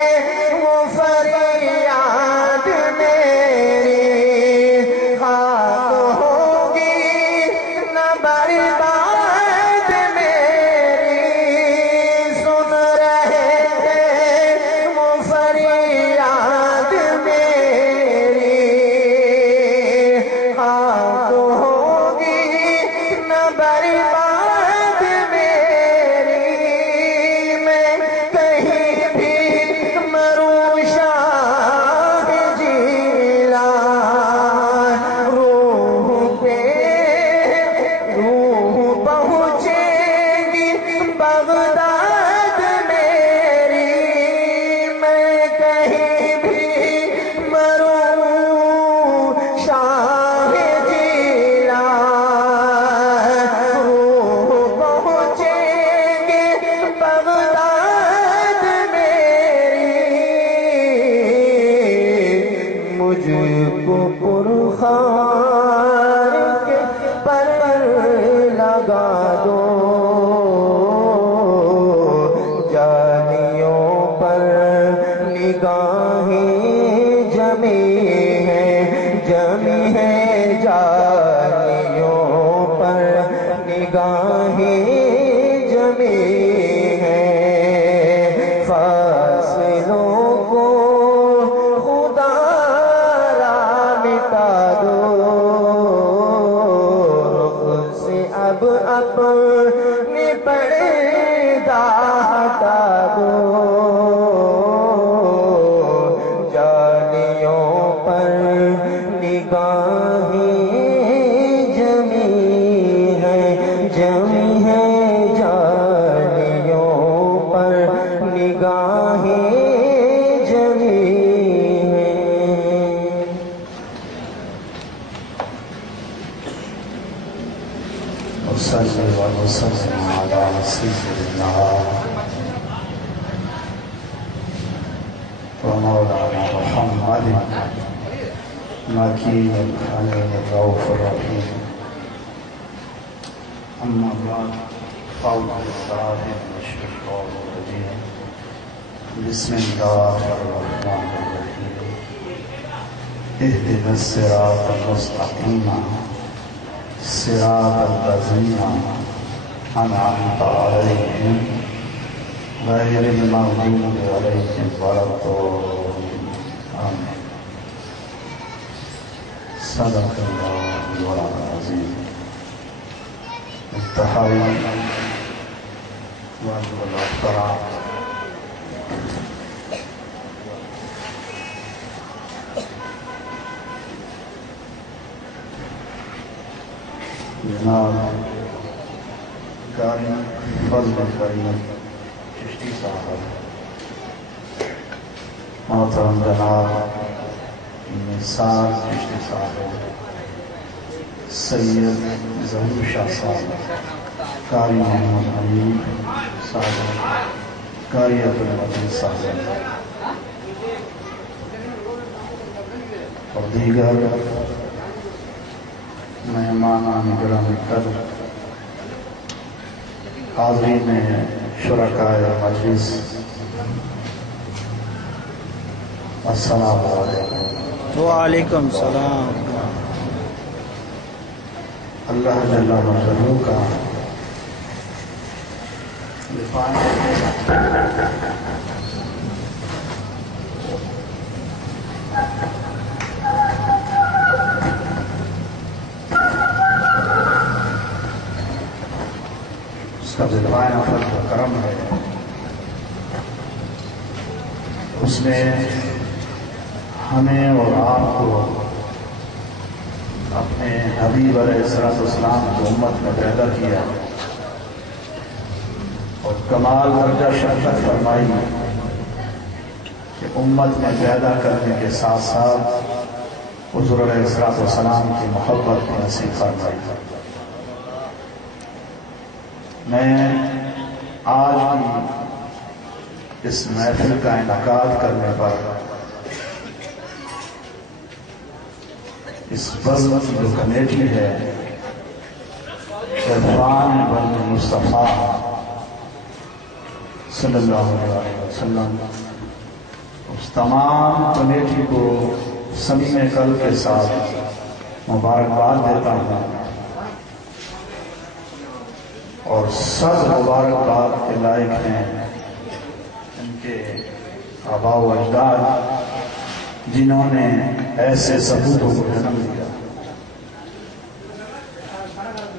وہ فریاد میری خاک ہوگی نہ برباد میری سن رہے ہیں وہ فریاد میری خاک ہوگی نہ برباد میری میں کہیں بھی پرخار کے پر لگا دو جانیوں پر نگاہیں جمی ہیں جانیوں پر نگاہیں جمی ہیں فاصلوں کو اب اپنی پردہ ہٹا دو جانیوں پر نگاہیں جمی ہیں جانیوں پر نگاہیں جمی ہیں صلی اللہ وسلم علی سیدنا و مولانا محمد مکین الحلیم الرؤوف الرحیم اما بعد قول بالله من الشیطان الرجیم بسم اللہ الرحمن الرحیم اهدنا الصراط المستقیم صراط الذین انعمت علیہم غیر المغضوب علیہم ولا الضالین آمین صدق اللہ العظیم انتہائی واجب الاحترام جناب قاری فضل کریم چشتی صاحب محترم جناب نثار چشتی صاحب سید ظہور شاہ صاحب قاری محمد حنیف صاحب قاری عبدالمجید صاحب اور دیگر مہمانان گرامی قدر حاضرین شرکائے مجلس السلام علیکم وعلیکم السلام اللہ جل وعلا کا دفاعی فضل و کرم ہے اس نے ہمیں اور آپ کو اپنے حبیب علیہ السلام کی امت میں پیدا کیا اور کمال درجہ شرفت فرمائی کہ امت میں پیدا کرنے کے ساتھ ساتھ حضور علیہ السلام کی محبت بھی نصیب فرمائی۔ میں آج بھی اس محفل کا انعقاد کرنے پر اس بزم کی جو کمیٹی ہے عرفان بن مصطفیٰ صلی اللہ علیہ وسلم तमाम कमेटी को समीम कल के साथ मुबारकबाद देता हूँ और सब मुबारकबाद के लायक हैं इनके आबा व अजदाद जिन्होंने ऐसे सपूतों को जन्म दिया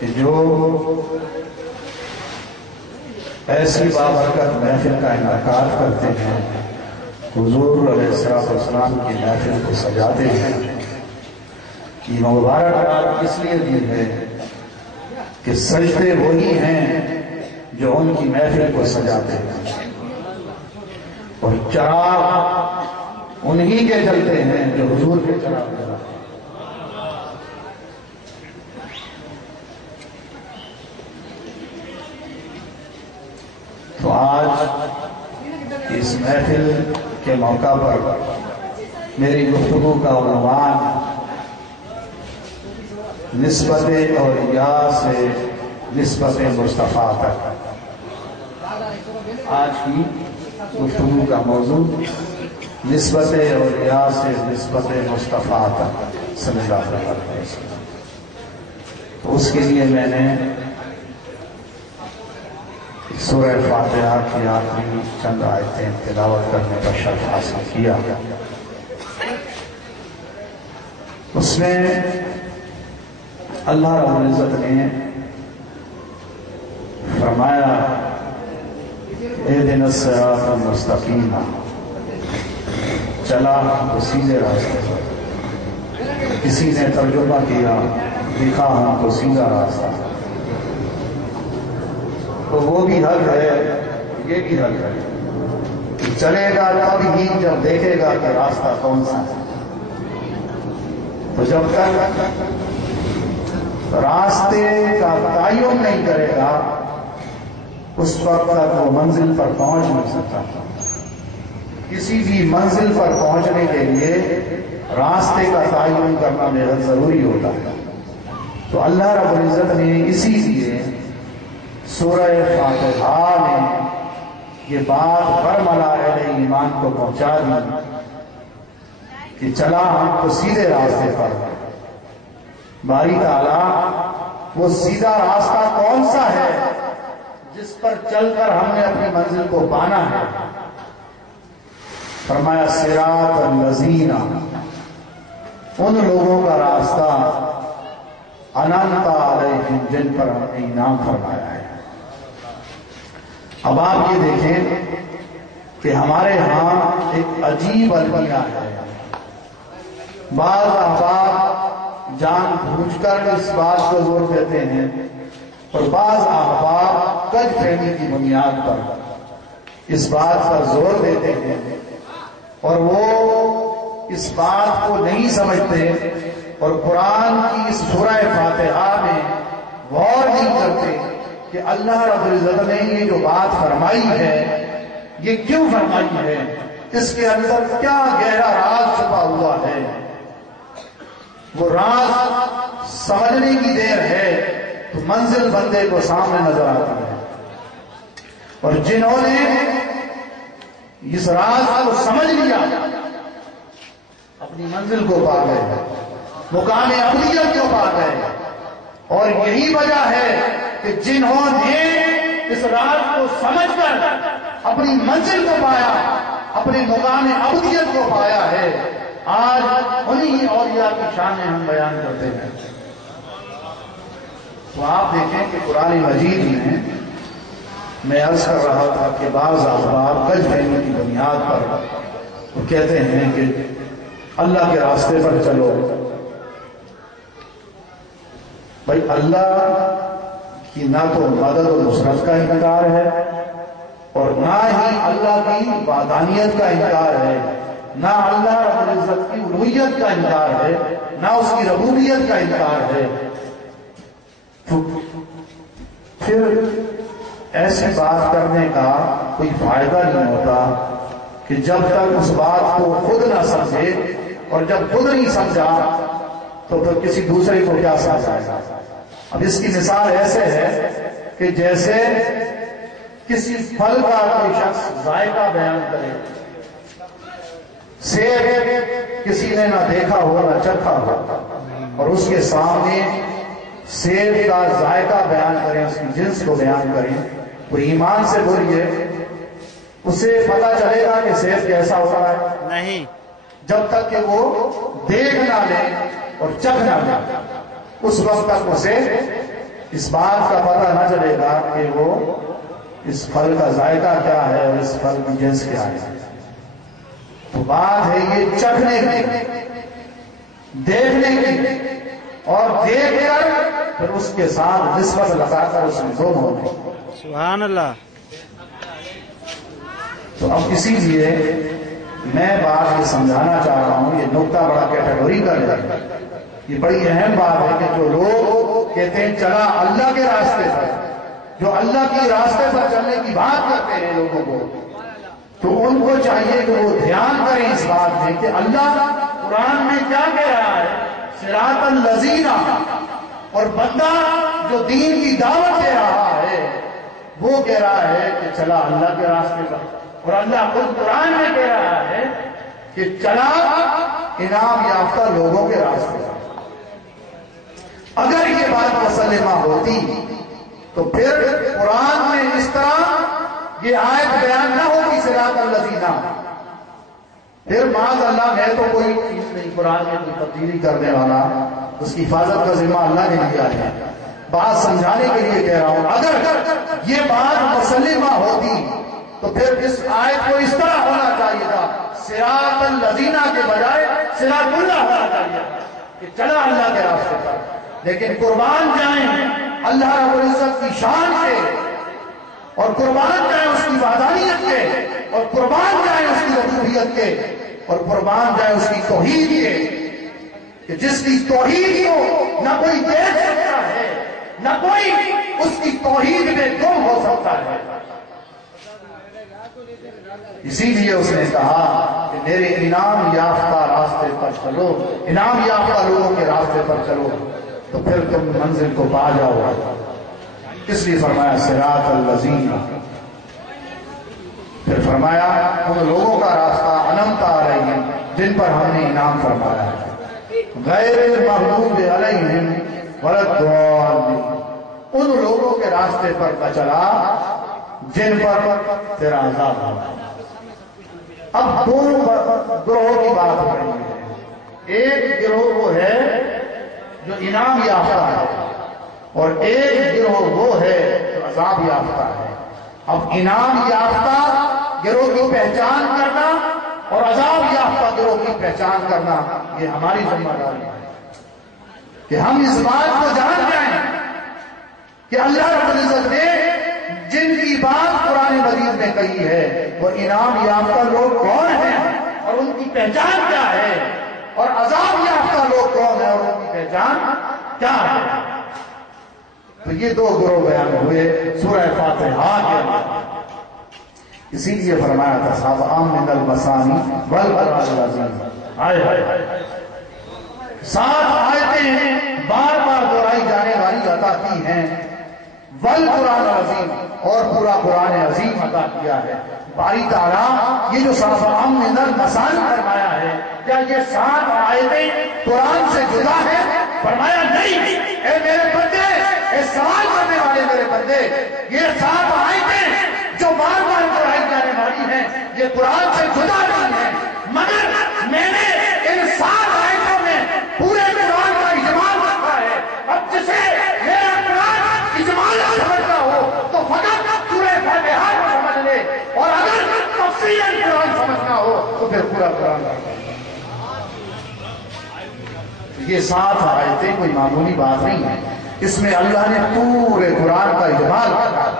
कि जो ऐसी बाबरकत महफिल का इनकार करते हैं, हुजूर अलैहिस्सलाम की महफिल को सजाते हैं। कि मुबारकबाद इसलिए दी है कि सजदे वही हैं जो उनकी महफिल को सजाते हैं और चराग उन्हीं के जलते हैं जो हुजूर के चराग जलाते हैं। तो आज इस महफिल के मौका पर मेरी गुफ्तगू का उन्वान निस्बत और या से निस्बत मुस्तफ़ा तक। आज की गुफ्तगू का मौजू निस्बत और या से निस्बत मुस्तफ़ा तक सल्लल्लाहु अलैहि वसल्लम। तो उसके लिए मैंने सूरह फातिहा की आखिरी चंद आयतें तिलावत करने का शर्फ हासिल किया। उसमें अल्लाह रब्बुल इज़्ज़त ने फरमाया इहदिनस सिरातल मुस्तकीम, चला हमको सीधे रास्ते पर। किसी ने तर्जुमा किया, दिखा हमको सीधा रास्ता। तो वो भी हल है, ये भी हल है। चलेगा तब ही जब देखेगा कि रास्ता कौन सा है। तो जब तक रास्ते का तयन नहीं करेगा उस वक्त तक वो मंजिल पर पहुंच नहीं सकता। किसी भी मंजिल पर पहुंचने के लिए रास्ते का तयन करना बेहद जरूरी होता है। तो अल्लाह रब्बुल इज़्ज़त ने इसीलिए सूरह फातिहा में ये बात बरमला अहले ईमान को पहुंचा दी कि चला हमको सीधे रास्ते पर। बारी ताला वो सीधा रास्ता कौन सा है जिस पर चलकर हमने अपनी मंजिल को पाना है। फरमाया सिरातल लज़ीना, उन लोगों का रास्ता अनअमता अलैहिम, जिन पर हमने इनाम फरमाया है। अब आप ये देखें कि हमारे यहाँ एक अजीब अलमिया है। बाज़ अहबाब जानबूझकर इस बात को जोर देते हैं और बाज़ अहबाब कज फहमी की बुनियाद पर इस बात पर जोर देते हैं और वो इस बात को नहीं समझते और कुरान की इस सूरह फातिहा में गौर नहीं करते कि अल्लाह रब्बुल इज़्ज़त ने ये जो बात फरमाई है ये क्यों फरमाई है, इसके अंदर क्या गहरा राज छुपा हुआ है। वो राज समझने की देर है तो मंजिल बंदे को सामने नजर आती है। और जिन्होंने इस राज को समझ लिया अपनी मंजिल को पा गए, मुकाम अबदियत को पा गए। और यही वजह है कि जिन्होंने इस राज को समझकर अपनी मंजिल को पाया, अपने मुकाम अबदियत को पाया है, आज उन्हीं औलिया की शान हम बयान करते हैं। तो आप देखें कि कुरान मजीद में मैं अर्ज कर रहा था कि बाज़ अहबाब कज फहमी की बुनियाद पर वो कहते हैं कि अल्लाह के रास्ते पर चलो। भाई अल्लाह की ना तो मदद और नुसरत का इनकार है और ना ही अल्लाह की वादानियत का इनकार है, ना अल्लाह रब्बुल इज़्ज़त की उलूहियत का इनकार है, ना उसकी रबूबियत का इनकार है। तो फिर ऐसी बात करने का कोई फायदा नहीं होता कि जब तक उस बात को खुद ना समझे, और जब खुद नहीं समझा तो फिर किसी दूसरे को क्या समझाएगा। अब इसकी मिसाल ऐसे है कि जैसे किसी फल का कोई शख्स जायका बयान करे सेब किसी ने ना देखा हो ना चखा हो, और उसके सामने सेब का जायका बयान करें, उसकी जिन्स को बयान करें, वो ईमान से बोलिए, उसे पता चलेगा कि सेब कैसा हो रहा है? नहीं। जब तक कि वो देख ना ले और चख ना ले, उस वक्त तक उसे इस बात का पता ना चलेगा कि वो इस फल का जायका क्या है और इस फल की जिन्स क्या है। तो बात है ये चखने की, देखने की, और देखकर फिर उसके साथ निस्बत लगाकर उसमें दोनों होंगे। सुभान अल्लाह। तो अब इसीलिए मैं बात ये समझाना चाह रहा हूं, ये नुक्ता बड़ा कैटेगोरिकल है, ये बड़ी अहम बात है कि जो लोग कहते हैं चला अल्लाह के रास्ते पर, जो अल्लाह के रास्ते पर चलने की बात करते हैं लोगों को, तो उनको चाहिए कि वो ध्यान करें इस बात में कि अल्लाह कुरान में क्या कह रहा है, सिरातल लजीना, और बंदा जो दीन की दावत दे रहा है वो कह रहा है कि चला अल्लाह के रास्ते पर, और अल्लाह खुद कुरान में कह रहा है कि चला इनाम याफ्ता लोगों के रास्ते पर। अगर ये बात मुसल्लिमा होती तो फिर कुरान में इस तरह ये आयत बयान ना होगी सिरातल लजीना। फिर माज़ अल्लाह मैं तो कोई चीज नहीं कुरान में कोई तब्दीली करने वाला, उसकी हिफाजत का जिम्मा अल्लाह ने लिया है। बात समझाने के लिए कह रहा हूं, अगर ये बात मुसल्लिमा होती तो फिर इस आयत को इस तरह होना चाहिए था, सिरातल लजीना के बजाय सिरातुल्लाह होना चाहिए कि चला अल्लाह के रास्ते पर। लेकिन कुर्बान जाएं अल्लाह रब्बुल इज्जत की शान से, और कुर्बान जाए उसकी वादानियत के, और कुर्बान जाए उसकी रबूबियत के, और कुर्बान जाए उसकी तौहीद के, कि जिसकी तौहीद को न कोई देख सकता है, न कोई उसकी तौहीद में गुम हो सकता है। इसीलिए उसने कहा कि मेरे इनाम याफ्ता रास्ते पर चलो, इनाम याफ्ता लोगों के रास्ते पर चलो, तो फिर तुम मंजिल को पा जाओगे। इसलिए फरमाया सिरातल लजीना। फिर फरमाया उन लोगों का रास्ता अनमता अलैहिम, जिन पर हमने इनाम फरमाया है, गैर महबूब अलैहिम वलद्दालिन, उन लोगों के रास्ते पर न चला जिन पर तेरा अज़ाब हुआ। अब दो गिरोह की बात हो रही है, एक गिरोह वो है जो इनाम याफ्ता है, और एक गिरोह वो है जो अज़ाब याफ्ता है। अब इनाम याफ्ता गिरोह की पहचान करना और अज़ाब याफ्ता गिरोह की पहचान करना ये हमारी जिम्मेदारी है कि हम इस बात को जान जाएं कि अल्लाह रब्बुल इज्जत ने जिनकी बात कुरान मजीद में कही है वो इनाम याफ्ता लोग कौन हैं और उनकी पहचान क्या है, और अज़ाब याफ्ता लोग कौन है और उनकी पहचान क्या है। तो ये दो गिरोह बयान हुए सूरह फातिहा के अंदर। इसीलिए फरमाया था साफ़ाम मिनल मसानी वल कुरानिल अज़ीम। हाय हाय, 7 आयतें बार बार दोहराई जाने वाली अता की हैं, वल कुरानिल अज़ीम, और पूरा कुरान अज़ीम अता किया है। बारी ताला ये जो साफ़ाम मिनल मसानी फरमाया है, क्या ये 7 आयतें कुरान से जुदा है? फरमाया नहीं। ए मेरे बंदे, ए सवाल करने वाले मेरे बंदे, ये 7 आयतें जो बार बार दोहराई जाने वाली हैं ये कुरान से जुदा नहीं है, मगर मैंने इन 7 आयतों में पूरे कुरान का इजमाल रखा है। अब जिसे मेरा कुरान इजमाल समझना हो तो फकत सूरह फातिहा को समझ ले, और अगर तफसीलन कुरान समझना हो तो फिर पूरा कुरान रखा। ये 7 आयतें कोई मामूली बात नहीं है, इसमें अल्लाह ने पूरे कुरान का इजमाल रखा है।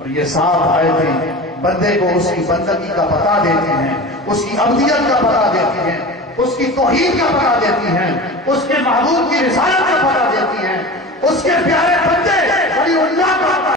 और ये 7 आयतें बंदे को उसकी बंदगी का पता देती हैं, उसकी अब्दियत का पता देती हैं, उसकी तौहीद का पता देती हैं, उसके महबूब की रिसालत का पता देती हैं, उसके प्यारे बंदे बड़ी उल्लाह का